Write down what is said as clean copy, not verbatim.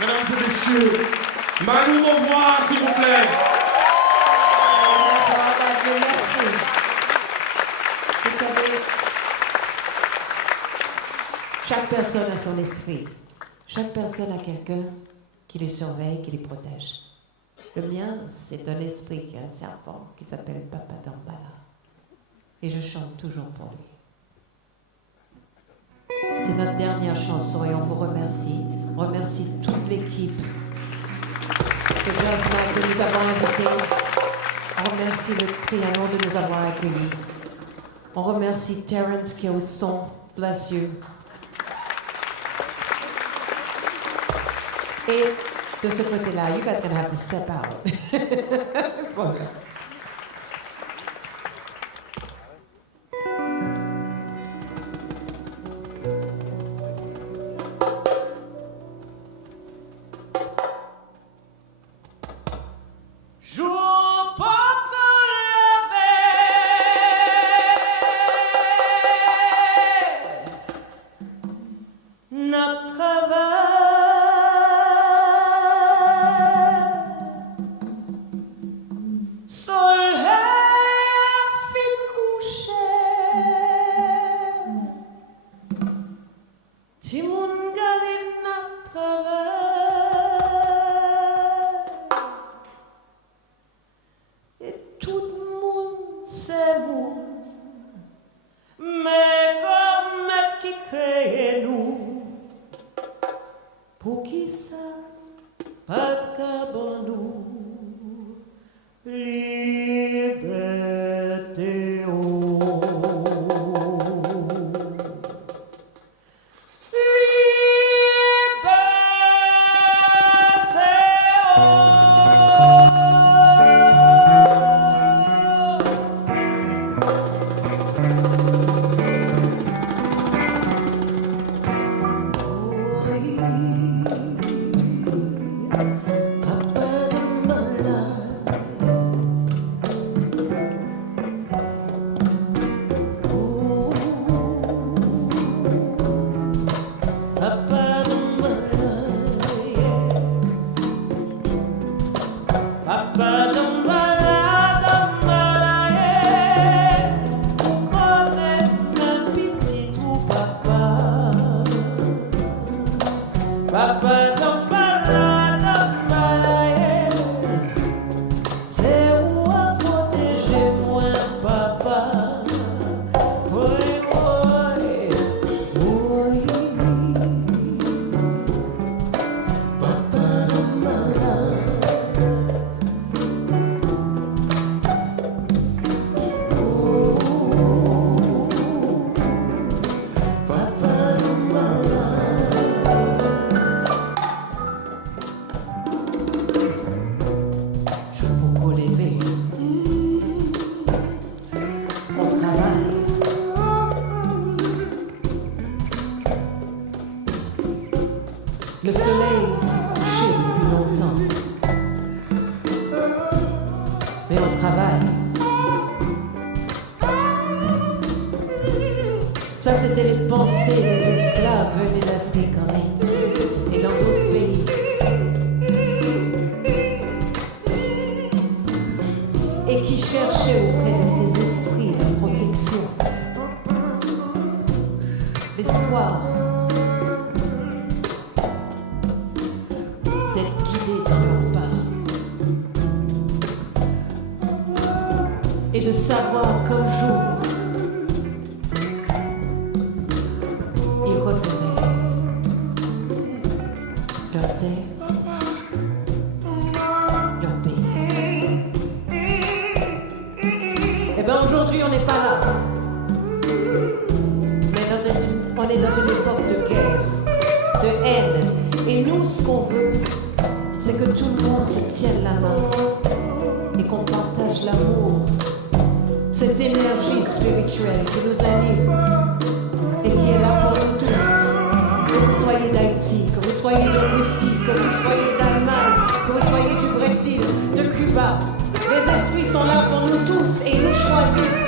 Mesdames et messieurs, Manu Beauvoir, s'il vous plaît. Merci. Vous savez, chaque personne a son esprit. Chaque personne a quelqu'un qui les surveille, qui les protège. Le mien, c'est un esprit qui a un serpent qui s'appelle Papa Dambala. Et je chante toujours pour lui. C'est notre dernière chanson et on vous remercie. On remercie toute l'équipe de Jazzman de nous avoir invités. On remercie le Trianon de nous avoir accueillis. On remercie Terrence qui est au son. Bless you. Et de ce côté-là, you guys are gonna have to step out. Voilà. Le soleil s'est couché depuis longtemps, mais on travaille. Ça, c'était les pensées des esclaves venus d'Afrique en Haïti et dans d'autres pays. Et qui cherchaient auprès de ces esprits la protection, l'espoir. Et de savoir qu'un jour, ils reverraient leur terre, leur pays. Eh bien aujourd'hui, on n'est pas là. Mais on est dans une époque de guerre, de haine. Et nous, ce qu'on veut, c'est que tout le monde se tienne la main et qu'on partage l'amour. Cette énergie spirituelle qui nous anime et qui est là pour nous tous. Que vous soyez d'Haïti, que vous soyez de Russie, que vous soyez d'Allemagne, que vous soyez du Brésil, de Cuba. Les esprits sont là pour nous tous et ils nous choisissent.